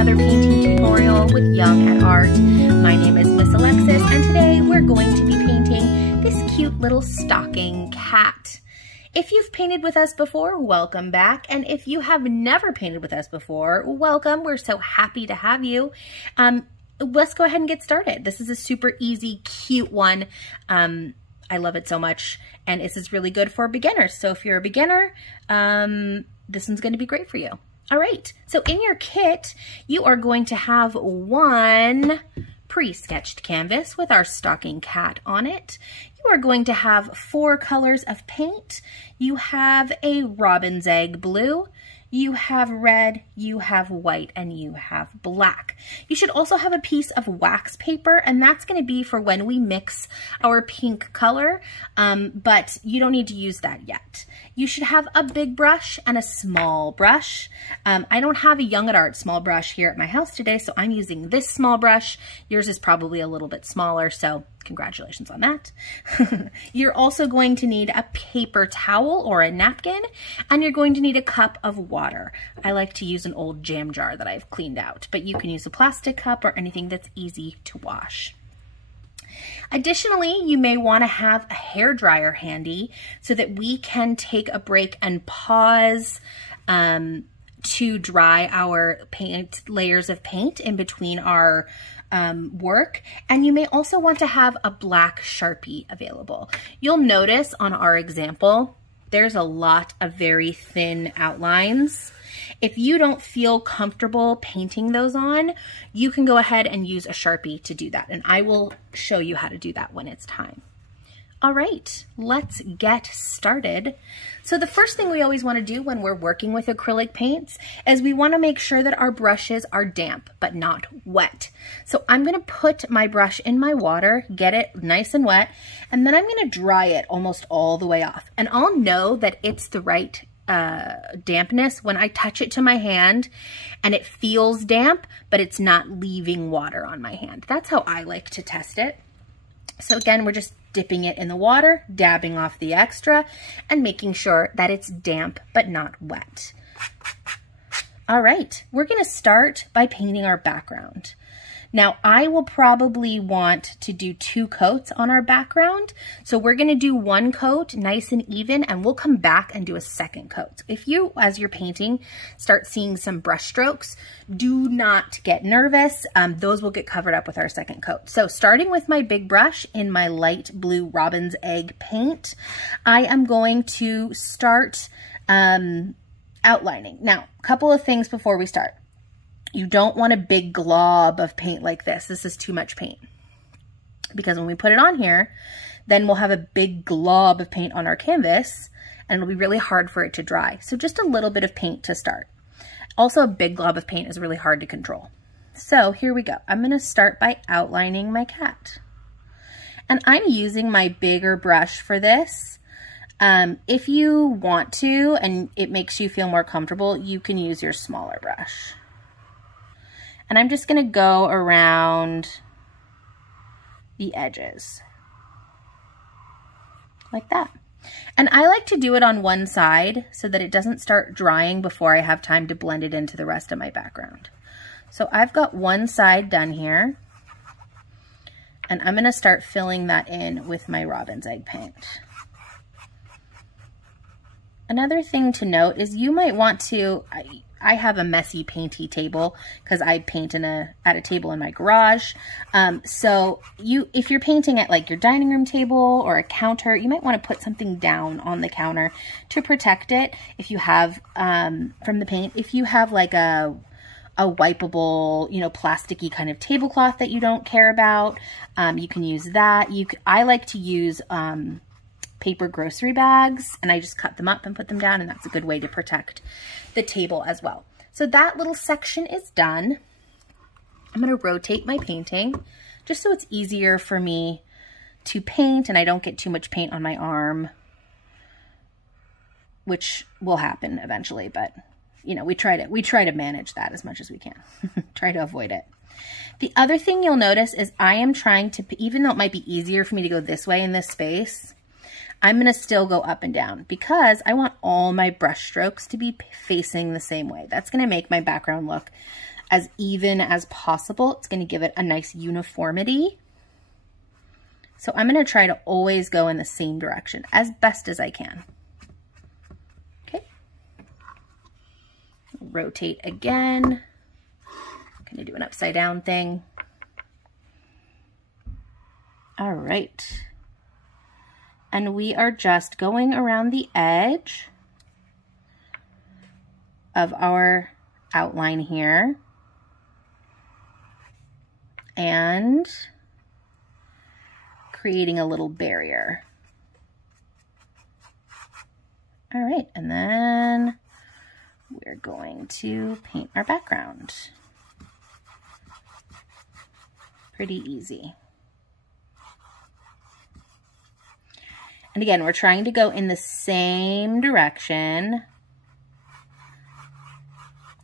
another painting tutorial with Young at Art. My name is Miss Alexis, and today we're going to be painting this cute little stocking cat. If you've painted with us before, welcome back. And if you have never painted with us before, welcome. We're so happy to have you. Let's go ahead and get started. This is a super easy, cute one. I love it so much, and this is really good for beginners. So if you're a beginner, this one's going to be great for you. All right, so in your kit, you are going to have one pre-sketched canvas with our stocking cat on it. You are going to have 4 colors of paint. You have a robin's egg blue, you have red, you have white, and you have black. You should also have a piece of wax paper, and that's going to be for when we mix our pink color, but you don't need to use that yet. You should have a big brush and a small brush. I don't have a Young at Art small brush here at my house today, so I'm using this small brush. Yours is probably a little bit smaller, so congratulations on that. You're also going to need a paper towel or a napkin, and you're going to need a cup of water. I like to use an old jam jar that I've cleaned out, but you can use a plastic cup or anything that's easy to wash. Additionally, you may want to have a hairdryer handy so that we can take a break and pause to dry our layers of paint in between our work. And you may also want to have a black Sharpie available. You'll notice on our example, there's a lot of very thin outlines. If you don't feel comfortable painting those on, you can go ahead and use a Sharpie to do that. And I will show you how to do that when it's time. All right, let's get started. So the first thing we always want to do when we're working with acrylic paints is we want to make sure that our brushes are damp but not wet. So I'm going to put my brush in my water, get it nice and wet, and then I'm going to dry it almost all the way off. And I'll know that it's the right dampness when I touch it to my hand and it feels damp, but it's not leaving water on my hand. That's how I like to test it. So again, we're just dipping it in the water, dabbing off the extra, and making sure that it's damp but not wet. All right, we're gonna start by painting our background. Now, I will probably want to do 2 coats on our background. So we're gonna do 1 coat nice and even, and we'll come back and do a 2nd coat. If you, as you're painting, start seeing some brush strokes, do not get nervous. Those will get covered up with our 2nd coat. So starting with my big brush in my light blue robin's egg paint, I am going to start outlining. Now, a couple of things before we start. You don't want a big glob of paint like this. This is too much paint. Because when we put it on here, then we'll have a big glob of paint on our canvas, and it'll be really hard for it to dry. So just a little bit of paint to start. Also, a big glob of paint is really hard to control. So here we go. I'm going to start by outlining my cat. And I'm using my bigger brush for this. If you want to, and it makes you feel more comfortable, you can use your smaller brush. And I'm just gonna go around the edges like that. And I like to do it on one side so that it doesn't start drying before I have time to blend it into the rest of my background. So I've got one side done here, and I'm gonna start filling that in with my robin's egg paint. Another thing to note is you might want to, I have a messy painty table because I paint at a table in my garage. So if you're painting at like your dining room table or a counter, you might want to put something down on the counter to protect it. If you have, from the paint, if you have like a wipeable, plasticky kind of tablecloth that you don't care about, you can use that. I like to use, paper grocery bags, and I just cut them up and put them down, and that's a good way to protect the table as well. So that little section is done. I'm going to rotate my painting just so it's easier for me to paint and I don't get too much paint on my arm, which will happen eventually, but we try to manage that as much as we can. Try to avoid it. The other thing you'll notice is I am trying to, even though it might be easier for me to go this way in this space, I'm going to still go up and down because I want all my brush strokes to be facing the same way. That's going to make my background look as even as possible. It's going to give it a nice uniformity. So I'm going to try to always go in the same direction as best as I can. Okay. Rotate again. I'm going to do an upside down thing. All right. And we are just going around the edge of our outline here. And creating a little barrier. All right, and then we're going to paint our background. Pretty easy. And again, we're trying to go in the same direction.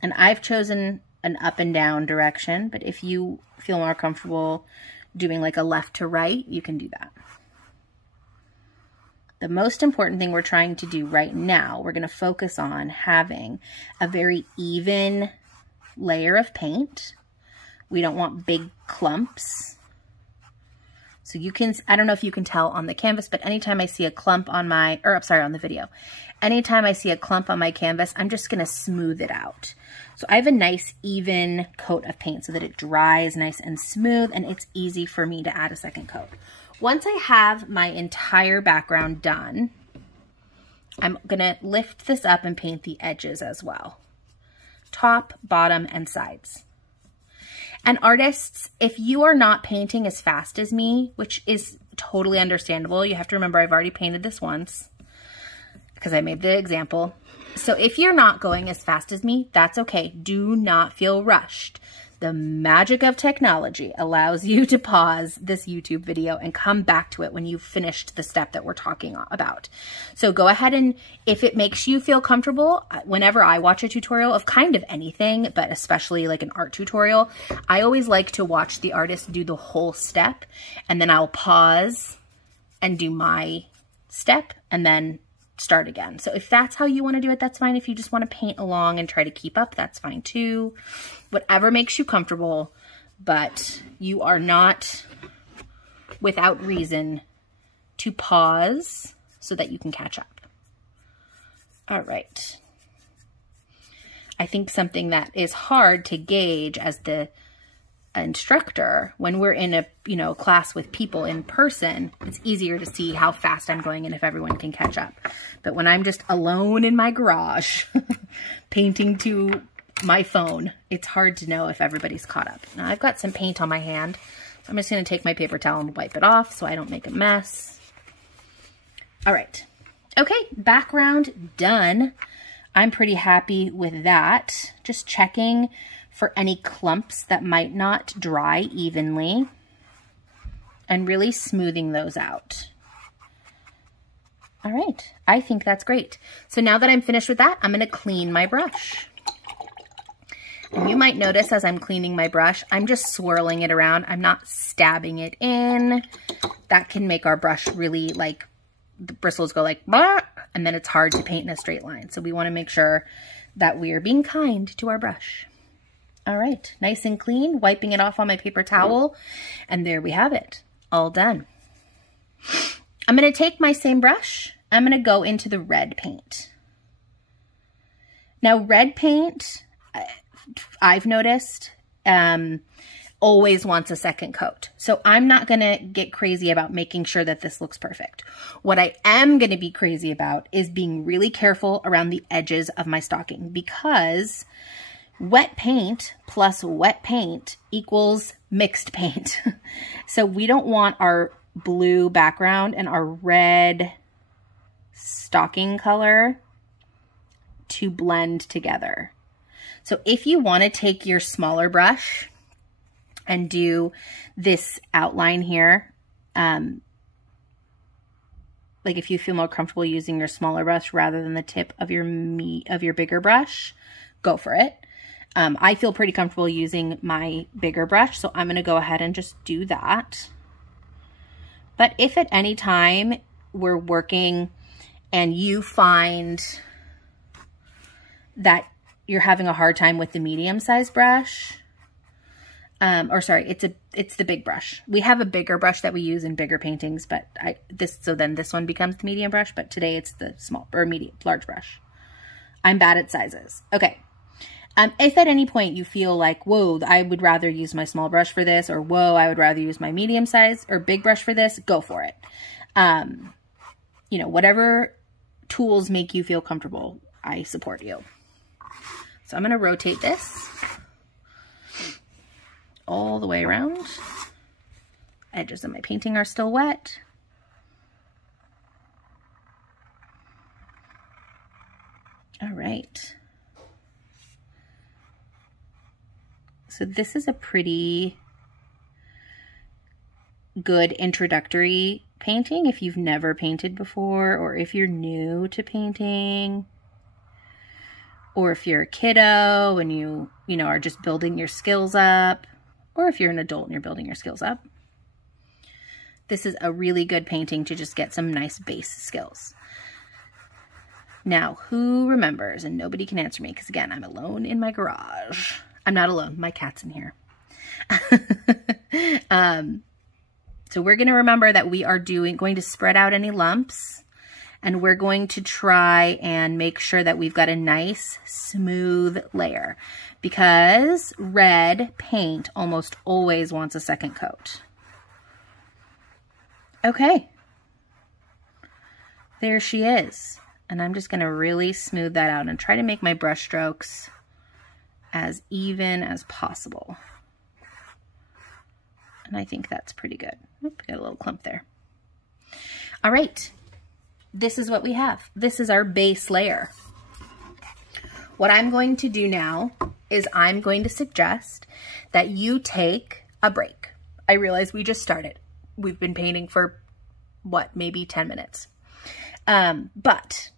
And I've chosen an up and down direction, but if you feel more comfortable doing like a left to right, you can do that. The most important thing we're trying to do right now, we're going to focus on having a very even layer of paint. We don't want big clumps. So you can, I don't know if you can tell on the canvas, but anytime I see a clump on my, or I'm sorry, on the video, anytime I see a clump on my canvas, I'm just going to smooth it out. So I have a nice even coat of paint so that it dries nice and smooth, and it's easy for me to add a second coat. Once I have my entire background done, I'm going to lift this up and paint the edges as well. Top, bottom, and sides. And artists, if you are not painting as fast as me, which is totally understandable, you have to remember I've already painted this once because I made the example. So if you're not going as fast as me, that's okay. Do not feel rushed. The magic of technology allows you to pause this YouTube video and come back to it when you've finished the step that we're talking about. So go ahead, and if it makes you feel comfortable, whenever I watch a tutorial of kind of anything, but especially like an art tutorial, I always like to watch the artist do the whole step, and then I'll pause and do my step and then start again. So if that's how you want to do it, that's fine. If you just want to paint along and try to keep up, that's fine too. Whatever makes you comfortable, but you are not without reason to pause so that you can catch up. All right. I think something that is hard to gauge as the instructor, when we're in a class with people in person, it's easier to see how fast I'm going and if everyone can catch up. But when I'm just alone in my garage painting to my phone, it's hard to know if everybody's caught up. Now I've got some paint on my hand, so I'm just going to take my paper towel and wipe it off so I don't make a mess. All right. Okay, background done. I'm pretty happy with that. Just checking for any clumps that might not dry evenly and really smoothing those out. All right, I think that's great. So now that I'm finished with that, I'm going to clean my brush. And you might notice as I'm cleaning my brush, I'm just swirling it around. I'm not stabbing it in. That can make our brush really, like, the bristles go like, bah, and then it's hard to paint in a straight line. So we want to make sure that we are being kind to our brush. All right, nice and clean, wiping it off on my paper towel, and there we have it, all done. I'm going to take my same brush. I'm going to go into the red paint. Now, red paint, I've noticed, always wants a second coat. So I'm not going to get crazy about making sure that this looks perfect. What I am going to be crazy about is being really careful around the edges of my stocking, because wet paint plus wet paint equals mixed paint. So we don't want our blue background and our red stocking color to blend together. So if you want to take your smaller brush and do this outline here, like if you feel more comfortable using your smaller brush rather than the tip of your bigger brush, go for it. I feel pretty comfortable using my bigger brush, so I'm going to go ahead and just do that. But if at any time we're working and you find that you're having a hard time with the medium-sized brush, or sorry, it's the big brush. We have a bigger brush that we use in bigger paintings, but so then this one becomes the medium brush, but today it's the small or large brush. I'm bad at sizes. Okay. If at any point you feel like, whoa, I would rather use my small brush for this, or whoa, I would rather use my medium size or big brush for this, go for it. You know, whatever tools make you feel comfortable, I support you. So I'm going to rotate this all the way around. Edges of my painting are still wet. All right. So this is a pretty good introductory painting if you've never painted before, or if you're new to painting, or if you're a kiddo and you know, are just building your skills up, or if you're an adult and you're building your skills up. This is a really good painting to just get some nice base skills. Now, who remembers? And nobody can answer me because, again, I'm alone in my garage. I'm not alone. My cat's in here. So we're going to remember that we are going to spread out any lumps, and we're going to try and make sure that we've got a nice smooth layer, because red paint almost always wants a second coat. Okay. There she is. And I'm just going to really smooth that out and try to make my brush strokes as even as possible. And I think that's pretty good. Oop, got a little clump there. All right. This is what we have. This is our base layer. What I'm going to do now is I'm going to suggest that you take a break. I realize we just started. We've been painting for, what, maybe 10 minutes. But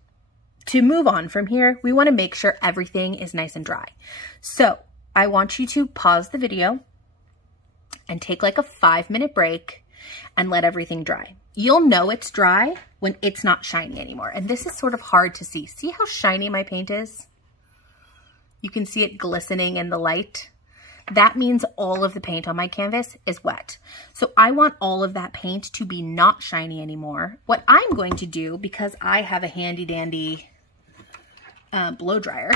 to move on from here, we want to make sure everything is nice and dry. So I want you to pause the video and take like a 5-minute break and let everything dry. You'll know it's dry when it's not shiny anymore. And this is sort of hard to see. See how shiny my paint is? You can see it glistening in the light. That means all of the paint on my canvas is wet. So I want all of that paint to be not shiny anymore. What I'm going to do, because I have a handy dandy blow dryer,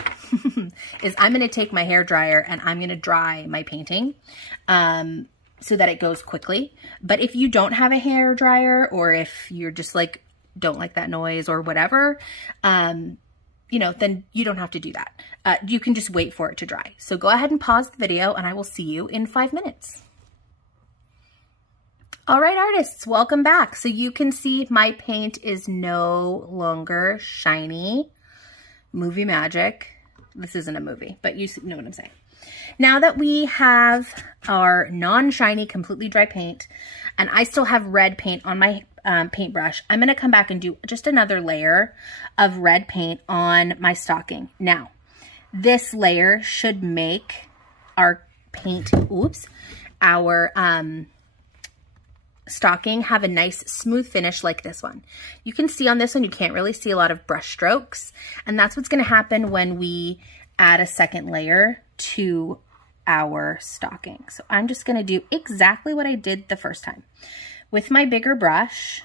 is I'm going to take my hair dryer and I'm going to dry my painting so that it goes quickly. But if you don't have a hair dryer, or if you're just like, don't like that noise or whatever, you know, then you don't have to do that. You can just wait for it to dry. So go ahead and pause the video and I will see you in 5 minutes. All right, artists, welcome back. So you can see my paint is no longer shiny. Movie magic. This isn't a movie, but you know what I'm saying. Now that we have our non-shiny, completely dry paint, and I still have red paint on my paintbrush, I'm going to come back and do just another layer of red paint on my stocking. Now, this layer should make our paint, our stocking have a nice smooth finish like this one. You can see on this one, you can't really see a lot of brush strokes, and that's what's going to happen when we add a second layer to our stocking. So I'm just going to do exactly what I did the first time with my bigger brush,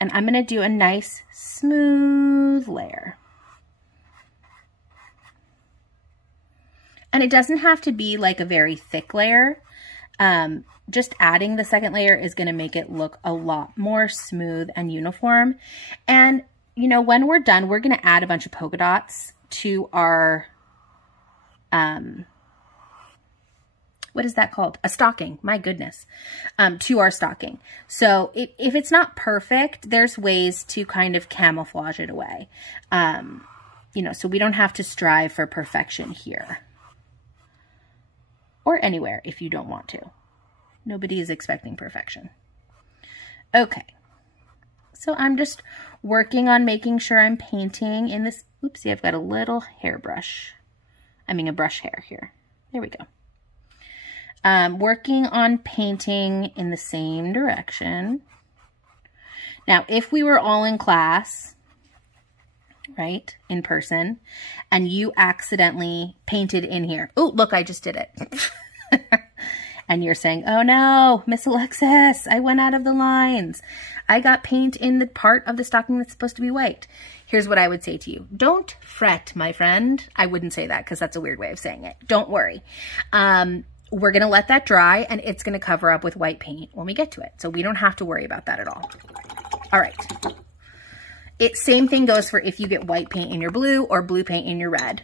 and I'm going to do a nice smooth layer. And it doesn't have to be like a very thick layer. Just adding the second layer is going to make it look a lot more smooth and uniform. And, you know, when we're done, we're going to add a bunch of polka dots to our, what is that called? A stocking, my goodness, to our stocking. So if it's not perfect, there's ways to kind of camouflage it away. You know, so we don't have to strive for perfection here. Or anywhere if you don't want to. Nobody is expecting perfection. Okay. So I'm just working on making sure I'm painting in this. Oopsie, I've got a little hairbrush. I mean a brush hair here. There we go. Working on painting in the same direction. Now, if we were all in class, right, in person, and you accidentally painted in here. Oh, look, I just did it. And you're saying, oh no, Miss Alexis, I went out of the lines. I got paint in the part of the stocking that's supposed to be white. Here's what I would say to you. Don't fret, my friend. I wouldn't say that because that's a weird way of saying it. Don't worry. We're going to let that dry and it's going to cover up with white paint when we get to it. So we don't have to worry about that at all. All right. Same thing goes for if you get white paint in your blue or blue paint in your red.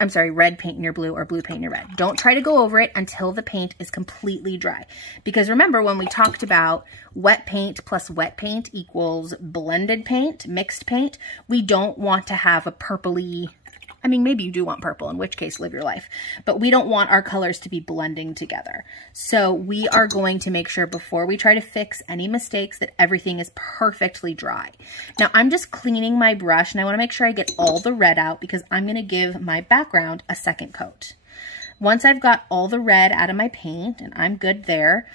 I'm sorry, red paint in your blue or blue paint in your red. Don't try to go over it until the paint is completely dry. Because remember when we talked about wet paint plus wet paint equals blended paint, mixed paint, we don't want to have a purpley, I mean, maybe you do want purple, in which case live your life, but we don't want our colors to be blending together. So we are going to make sure before we try to fix any mistakes that everything is perfectly dry. Now I'm just cleaning my brush and I want to make sure I get all the red out because I'm going to give my background a second coat. Once I've got all the red out of my paint and I'm good there,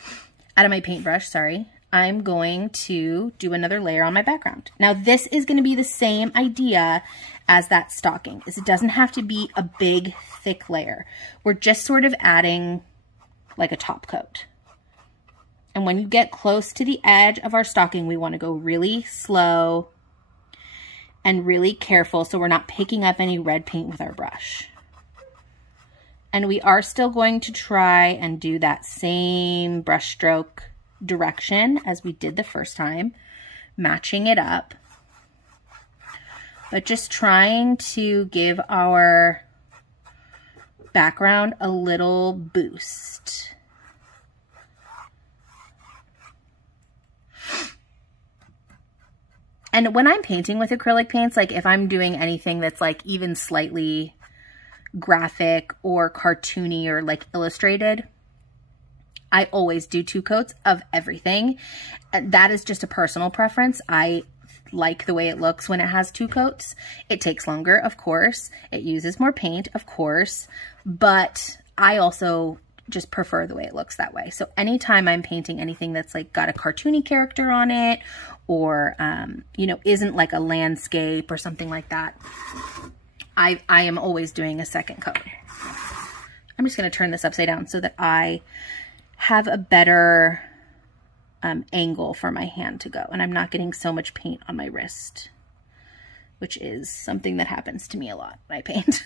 out of my paintbrush, sorry, I'm going to do another layer on my background. Now this is going to be the same idea as that stocking. It doesn't have to be a big, thick layer. We're just sort of adding like a top coat. And when you get close to the edge of our stocking, we want to go really slow and really careful so we're not picking up any red paint with our brush. And we are still going to try and do that same brush stroke direction as we did the first time, matching it up, but just trying to give our background a little boost. And when I'm painting with acrylic paints, like if I'm doing anything that's like even slightly graphic or cartoony or like illustrated, I always do 2 coats of everything. That is just a personal preference. I like the way it looks when it has 2 coats. It takes longer, of course. It uses more paint, of course. But I also just prefer the way it looks that way. So anytime I'm painting anything that's like got a cartoony character on it or, you know, isn't like a landscape or something like that, I am always doing a second coat. I'm just going to turn this upside down so that I have a better angle for my hand to go and I'm not getting so much paint on my wrist, which is something that happens to me a lot when I paint.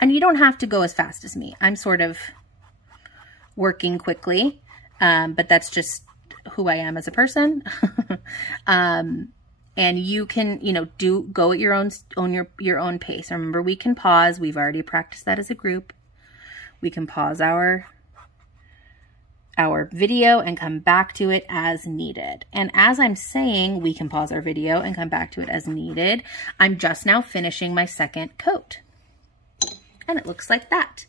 And you don't have to go as fast as me. I'm sort of working quickly, but that's just who I am as a person. And you can, you know, go at your own pace. Remember, we can pause. We've already practiced that as a group. We can pause our video and come back to it as needed. And as I'm saying, we can pause our video and come back to it as needed, I'm just now finishing my second coat. And it looks like that.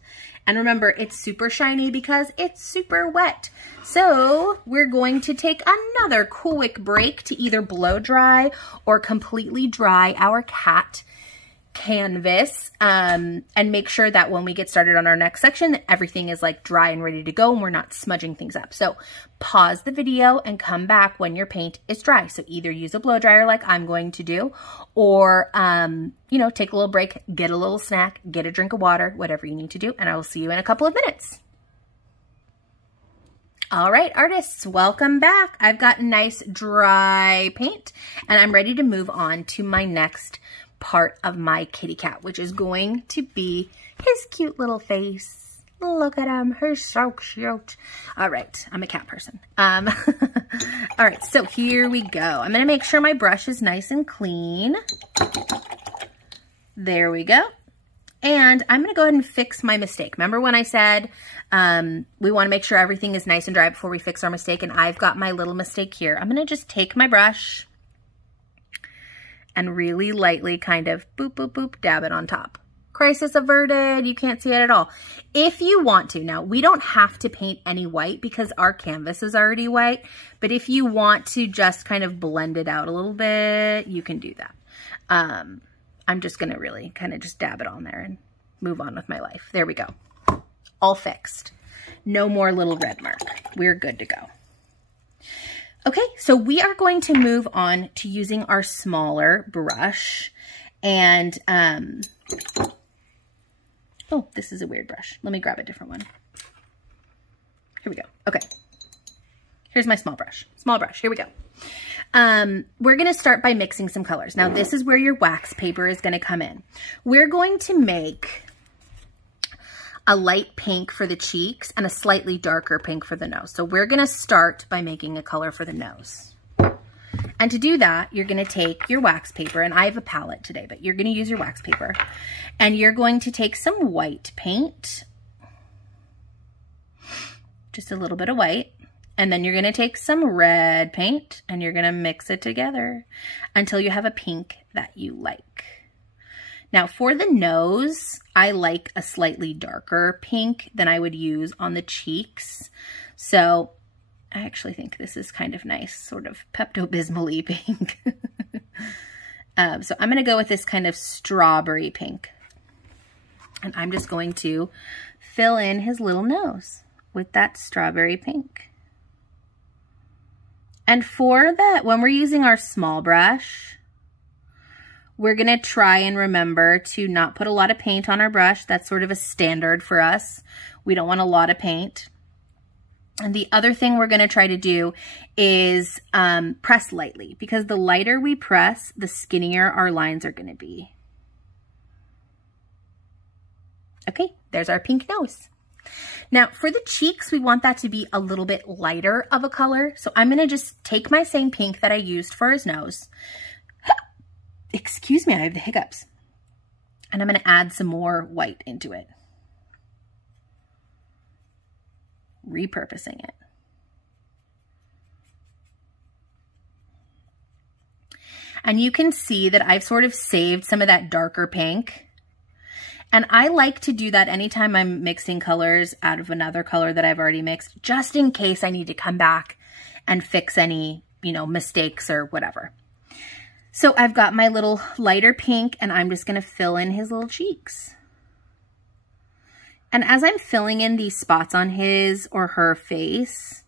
And remember, it's super shiny because it's super wet. So we're going to take another quick break to either blow dry or completely dry our cat canvas, and make sure that when we get started on our next section, that everything is like dry and ready to go and we're not smudging things up. So pause the video and come back when your paint is dry. So either use a blow dryer like I'm going to do, or, you know, take a little break, get a little snack, get a drink of water, whatever you need to do. And I will see you in a couple of minutes. All right, artists, welcome back. I've got nice dry paint and I'm ready to move on to my next part of my kitty cat, which is going to be his cute little face. Look at him, he's so cute. All right, I'm a cat person. All right, so here we go. I'm gonna make sure my brush is nice and clean. There we go. And I'm gonna go ahead and fix my mistake. Remember when I said we wanna make sure everything is nice and dry before we fix our mistake, and I've got my little mistake here. I'm gonna just take my brush and really lightly kind of boop, boop, boop, dab it on top. Crisis averted, you can't see it at all. If you want to, now we don't have to paint any white because our canvas is already white, but if you want to just kind of blend it out a little bit, you can do that. I'm just gonna really kind of just dab it on there and move on with my life. There we go, all fixed. No more little red mark. We're good to go. Okay, so we are going to move on to using our smaller brush. And, oh, this is a weird brush. Let me grab a different one. Here we go. Okay. Here's my small brush. Small brush. Here we go. We're going to start by mixing some colors. Now, this is where your wax paper is going to come in. We're going to make a light pink for the cheeks and a slightly darker pink for the nose. So we're going to start by making a color for the nose. And to do that, you're going to take your wax paper, and I have a palette today, but you're going to use your wax paper, and you're going to take some white paint, just a little bit of white, and then you're going to take some red paint, and you're going to mix it together until you have a pink that you like. Now for the nose, I like a slightly darker pink than I would use on the cheeks. So I actually think this is kind of nice, sort of Pepto-Bismol-y pink. So I'm going to go with this kind of strawberry pink. And I'm just going to fill in his little nose with that strawberry pink. And for that, when we're using our small brush, we're going to try and remember to not put a lot of paint on our brush. That's sort of a standard for us. We don't want a lot of paint. And the other thing we're going to try to do is press lightly, because the lighter we press, the skinnier our lines are going to be. Okay, there's our pink nose. Now for the cheeks, we want that to be a little bit lighter of a color. So I'm going to just take my same pink that I used for his nose. Excuse me, I have the hiccups. And I'm going to add some more white into it. Repurposing it. And you can see that I've sort of saved some of that darker pink. And I like to do that anytime I'm mixing colors out of another color that I've already mixed, just in case I need to come back and fix any, mistakes or whatever. So I've got my little lighter pink, and I'm just going to fill in his little cheeks. And as I'm filling in these spots on his or her face,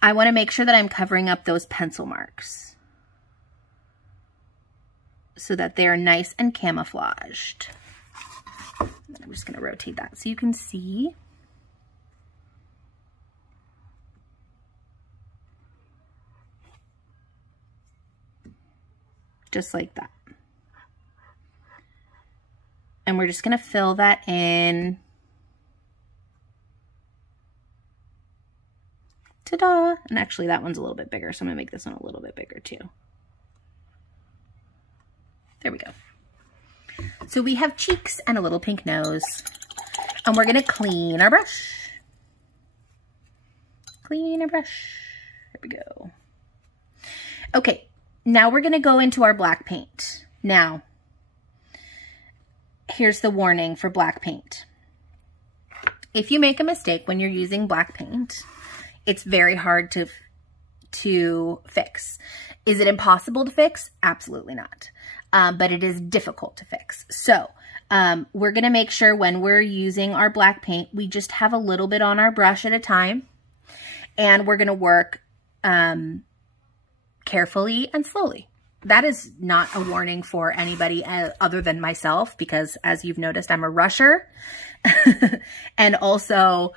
I want to make sure that I'm covering up those pencil marks so that they are nice and camouflaged. And I'm just going to rotate that so you can see. Just like that. And we're just going to fill that in. Ta-da! And actually that one's a little bit bigger, so I'm going to make this one a little bit bigger too. There we go. So we have cheeks and a little pink nose. And we're going to clean our brush. Clean our brush. There we go. Okay. Now we're going to go into our black paint. Now, here's the warning for black paint. If you make a mistake when you're using black paint, it's very hard to fix. Is it impossible to fix? Absolutely not. But it is difficult to fix. So we're going to make sure when we're using our black paint, we just have a little bit on our brush at a time. And we're going to work carefully and slowly. That is not a warning for anybody other than myself, because as you've noticed, I'm a rusher. And also,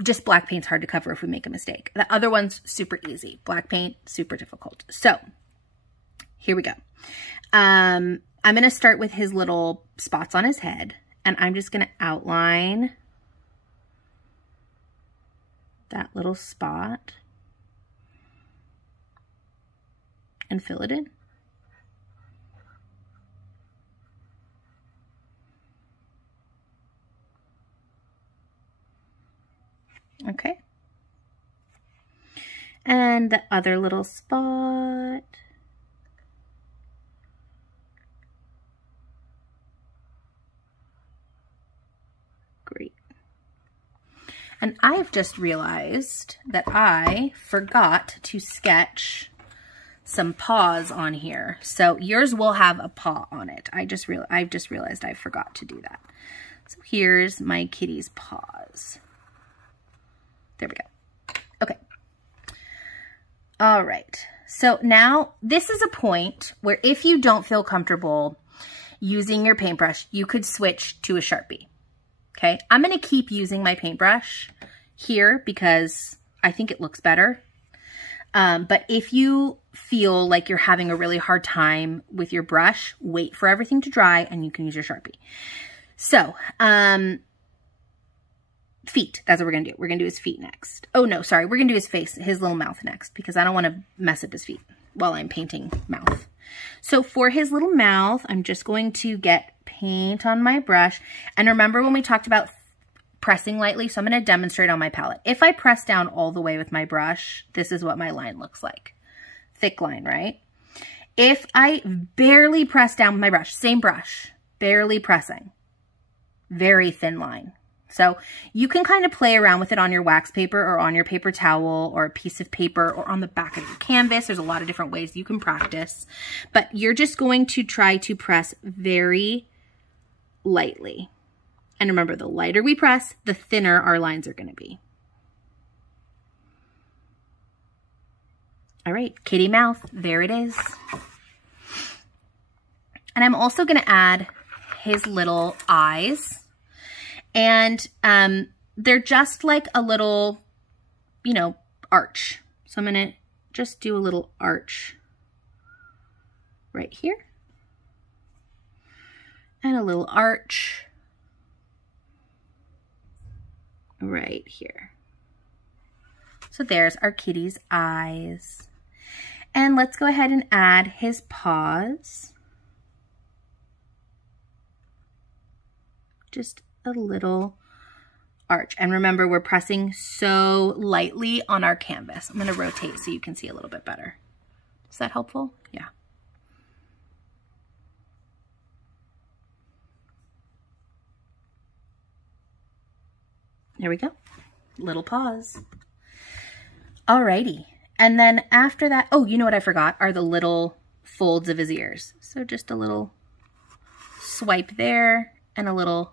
just black paint's hard to cover if we make a mistake. The other one's super easy. Black paint, super difficult. So here we go. I'm going to start with his little spots on his head, and I'm just going to outline that little spot and fill it in. Okay. And the other little spot. Great. And I've just realized that I forgot to sketch some paws on here. So yours will have a paw on it. I've just realized I forgot to do that. So here's my kitty's paws. There we go. Okay. All right. So now this is a point where if you don't feel comfortable using your paintbrush, you could switch to a Sharpie. Okay. I'm going to keep using my paintbrush here because I think it looks better. But if you feel like you're having a really hard time with your brush, wait for everything to dry and you can use your Sharpie. So, feet, that's what we're going to do. We're going to do his feet next. Oh no, sorry. We're going to do his face, his little mouth next because I don't want to mess up his feet while I'm painting mouth. So for his little mouth, I'm just going to get paint on my brush. And remember when we talked about pressing lightly? So I'm going to demonstrate on my palette. If I press down all the way with my brush, this is what my line looks like. Thick line, right? If I barely press down with my brush, same brush, barely pressing, very thin line. So you can kind of play around with it on your wax paper or on your paper towel or a piece of paper or on the back of your canvas. There's a lot of different ways you can practice, but you're just going to try to press very lightly. And remember, the lighter we press, the thinner our lines are going to be. All right, kitty mouth, there it is. And I'm also going to add his little eyes. And they're just like a little, you know, arch. So I'm going to just do a little arch right here. And a little arch right here. So there's our kitty's eyes. And let's go ahead and add his paws. Just a little arch. And remember, we're pressing so lightly on our canvas. I'm going to rotate so you can see a little bit better. Is that helpful? Yeah. There we go. Little paws. Alrighty. And then after that, oh, you know what I forgot are the little folds of his ears. So just a little swipe there and a little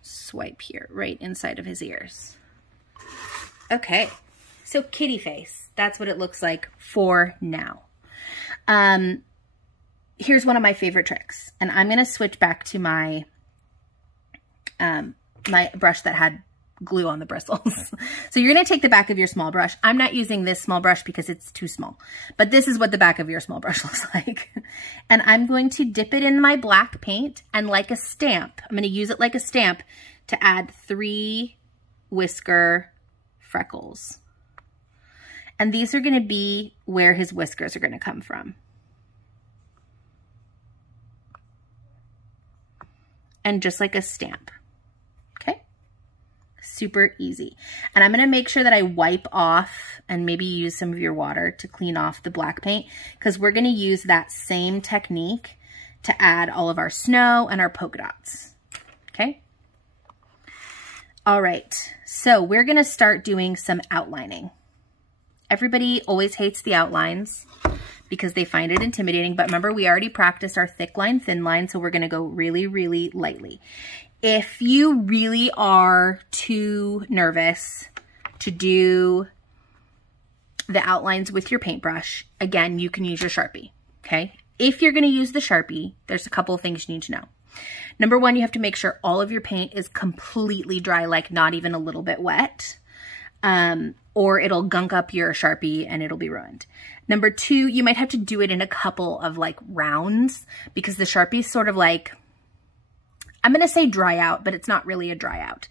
swipe here, right inside of his ears. Okay, so kitty face. That's what it looks like for now. Here's one of my favorite tricks, and I'm gonna switch back to my my brush that had glue on the bristles. So you're gonna take the back of your small brush. I'm not using this small brush because it's too small, but this is what the back of your small brush looks like. And I'm going to dip it in my black paint and like a stamp, I'm gonna use it like a stamp to add 3 whisker freckles. And these are gonna be where his whiskers are gonna come from. And just like a stamp. Super easy. And I'm going to make sure that I wipe off and maybe use some of your water to clean off the black paint because we're going to use that same technique to add all of our snow and our polka dots. Okay. All right. So we're going to start doing some outlining. Everybody always hates the outlines because they find it intimidating. But remember, we already practiced our thick line, thin line. So we're going to go really, really lightly. If you really are too nervous to do the outlines with your paintbrush, again, you can use your Sharpie, okay? If you're gonna use the Sharpie, there's a couple of things you need to know. Number one, you have to make sure all of your paint is completely dry, like not even a little bit wet, or it'll gunk up your Sharpie and it'll be ruined. Number two, you might have to do it in a couple of like rounds because the Sharpie is sort of like, I'm going to say dry out, but it's not really a dry out.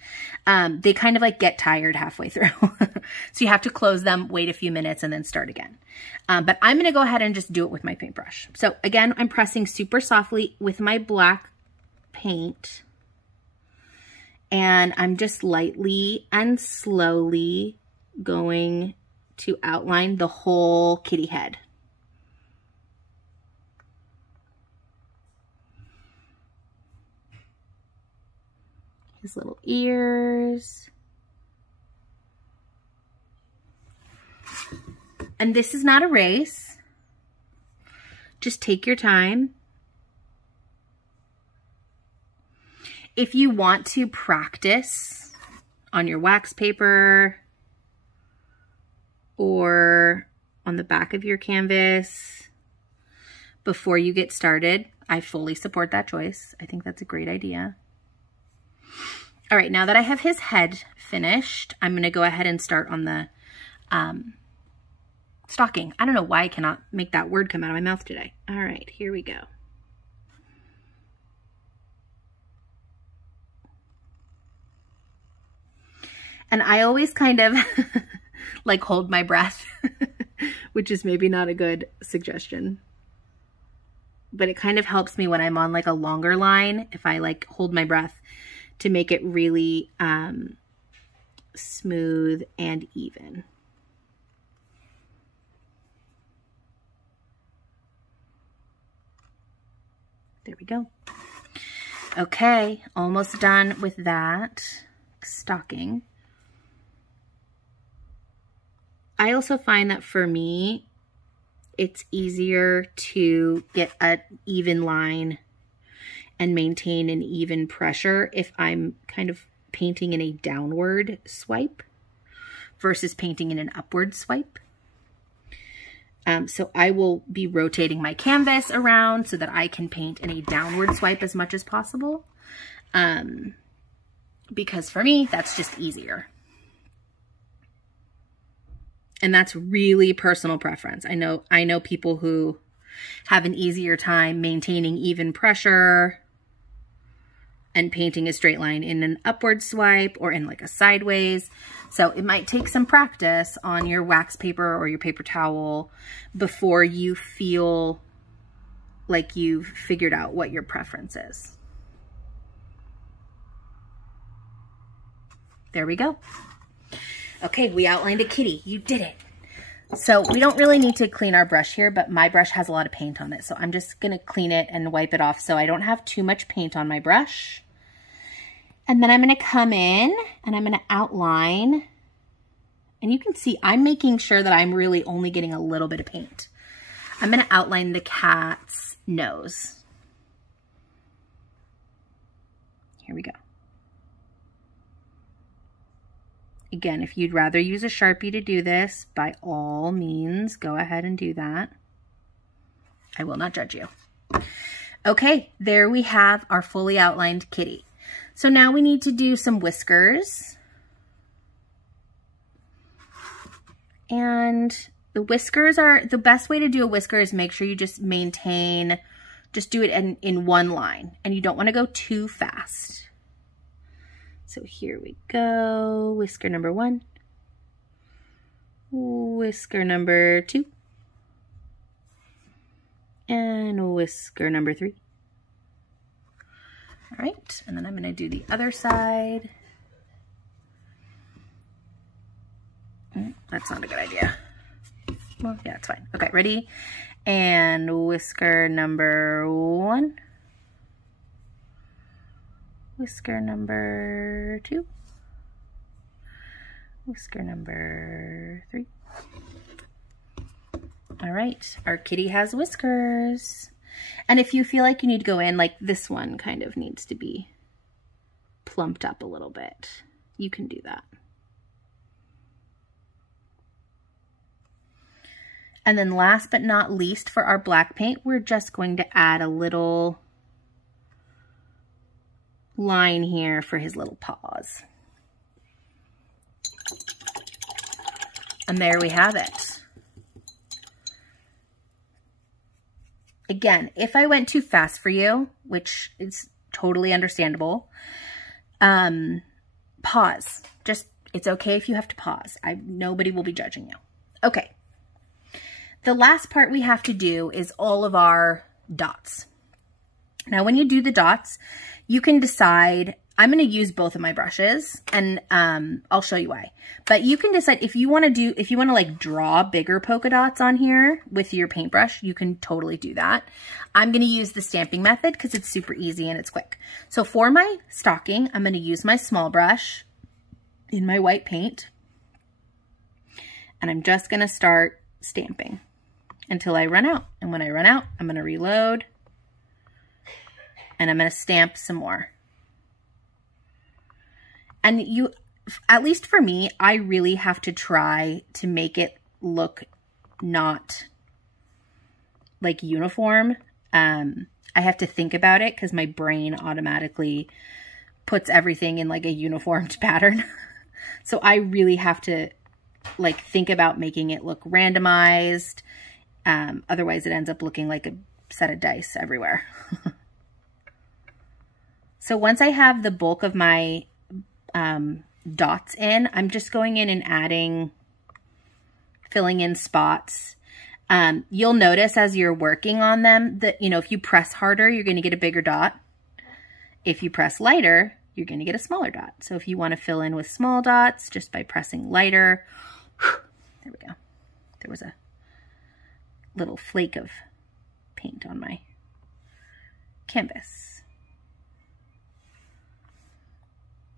They kind of like get tired halfway through. So you have to close them, wait a few minutes, and then start again. But I'm going to go ahead and just do it with my paintbrush. So again, I'm pressing super softly with my black paint. And I'm just lightly and slowly going to outline the whole kitty head. His little ears. And this is not a race. Just take your time. If you want to practice on your wax paper or on the back of your canvas before you get started, I fully support that choice. I think that's a great idea. All right, now that I have his head finished, I'm gonna go ahead and start on the stocking. I don't know why I cannot make that word come out of my mouth today. All right, here we go. And I always kind of like hold my breath, which is maybe not a good suggestion. But it kind of helps me when I'm on like a longer line, if I like hold my breath to make it really smooth and even. There we go. Okay, almost done with that stocking. I also find that for me, it's easier to get an even line and maintain an even pressure if I'm kind of painting in a downward swipe versus painting in an upward swipe. So I will be rotating my canvas around so that I can paint in a downward swipe as much as possible. Because for me, that's just easier. And that's really personal preference. I know people who have an easier time maintaining even pressure and painting a straight line in an upward swipe or in like a sideways. So it might take some practice on your wax paper or your paper towel before you feel like you've figured out what your preference is. There we go. Okay, we outlined a kitty. You did it. So we don't really need to clean our brush here, but my brush has a lot of paint on it. So I'm just going to clean it and wipe it off so I don't have too much paint on my brush. And then I'm going to come in and I'm going to outline. And you can see I'm making sure that I'm really only getting a little bit of paint. I'm going to outline the cat's nose. Here we go. Again, if you'd rather use a Sharpie to do this, by all means, go ahead and do that. I will not judge you. Okay, there we have our fully outlined kitty. So now we need to do some whiskers. And the whiskers are, the best way to do a whisker is make sure you just maintain, just do it in one line. And you don't want to go too fast. So here we go, whisker number 1, whisker number 2, and whisker number 3. All right, and then I'm gonna do the other side. That's not a good idea. Well, yeah, it's fine. Okay, ready? And whisker number 1. Whisker number 2, whisker number 3. All right, our kitty has whiskers. And if you feel like you need to go in, like this one kind of needs to be plumped up a little bit, you can do that. And then last but not least, for our black paint, we're just going to add a little line here for his little paws. And there we have it. Again, if I went too fast for you, which is totally understandable, pause. Just, it's okay if you have to pause. Nobody will be judging you. Okay. The last part we have to do is all of our dots. Now, when you do the dots, you can decide, I'm going to use both of my brushes and I'll show you why. But you can decide if you want to like draw bigger polka dots on here with your paintbrush, you can totally do that. I'm going to use the stamping method because it's super easy and it's quick. So for my stocking, I'm going to use my small brush in my white paint. And I'm just going to start stamping until I run out. And when I run out, I'm going to reload. And I'm going to stamp some more. And you, at least for me, I really have to try to make it look not like uniform. I have to think about it because my brain automatically puts everything in like a uniformed pattern. So I really have to like think about making it look randomized. Otherwise it ends up looking like a set of dice everywhere. So once I have the bulk of my dots in, I'm just going in and adding, filling in spots. You'll notice as you're working on them that, you know, if you press harder, you're going to get a bigger dot. If you press lighter, you're going to get a smaller dot. So if you want to fill in with small dots just by pressing lighter, there we go. There was a little flake of paint on my canvas.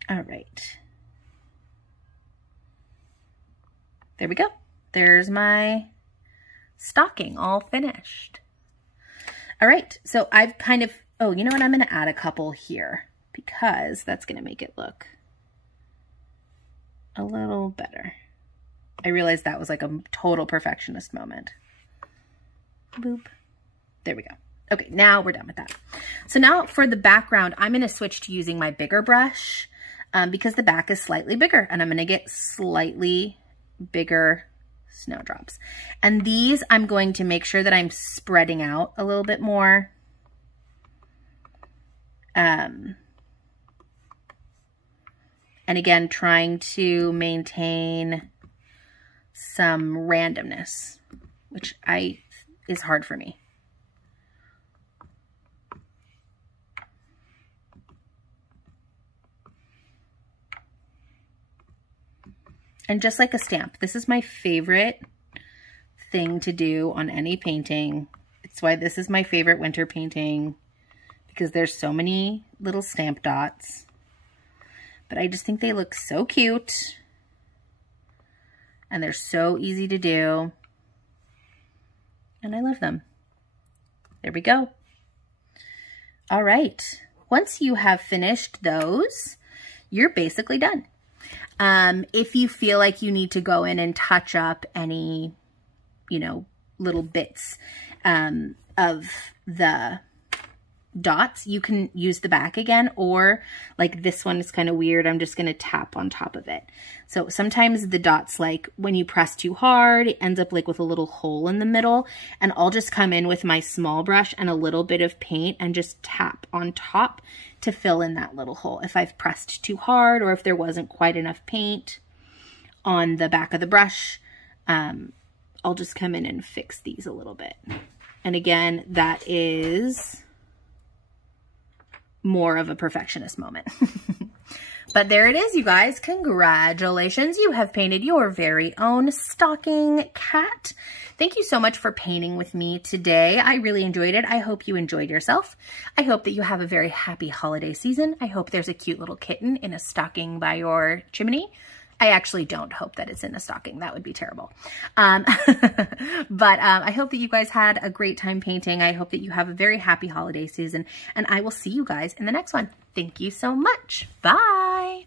All right. There we go. There's my stocking all finished. All right. So I've kind of, oh, you know what? I'm going to add a couple here because that's going to make it look a little better. I realized that was like a total perfectionist moment. Boop. There we go. Okay, now we're done with that. So now for the background, I'm going to switch to using my bigger brush because the back is slightly bigger and I'm going to get slightly bigger snowdrops. And these I'm going to make sure that I'm spreading out a little bit more. And again, trying to maintain some randomness, which is hard for me. And just like a stamp, this is my favorite thing to do on any painting. It's why this is my favorite winter painting, because there's so many little stamp dots. But I just think they look so cute. And they're so easy to do. And I love them. There we go. All right. Once you have finished those, you're basically done. If you feel like you need to go in and touch up any, you know, little bits of the dots, you can use the back again, or like this one is kind of weird. I'm just going to tap on top of it. So sometimes the dots, like when you press too hard, it ends up like with a little hole in the middle, and I'll just come in with my small brush and a little bit of paint and just tap on top to fill in that little hole if I've pressed too hard or if there wasn't quite enough paint on the back of the brush. I'll just come in and fix these a little bit. And again, that is more of a perfectionist moment. But there it is, you guys. Congratulations. You have painted your very own stocking cat. Thank you so much for painting with me today. I really enjoyed it. I hope you enjoyed yourself. I hope that you have a very happy holiday season. I hope there's a cute little kitten in a stocking by your chimney. I actually don't hope that it's in a stocking. That would be terrible. But I hope that you guys had a great time painting. I hope that you have a very happy holiday season, and I will see you guys in the next one. Thank you so much. Bye.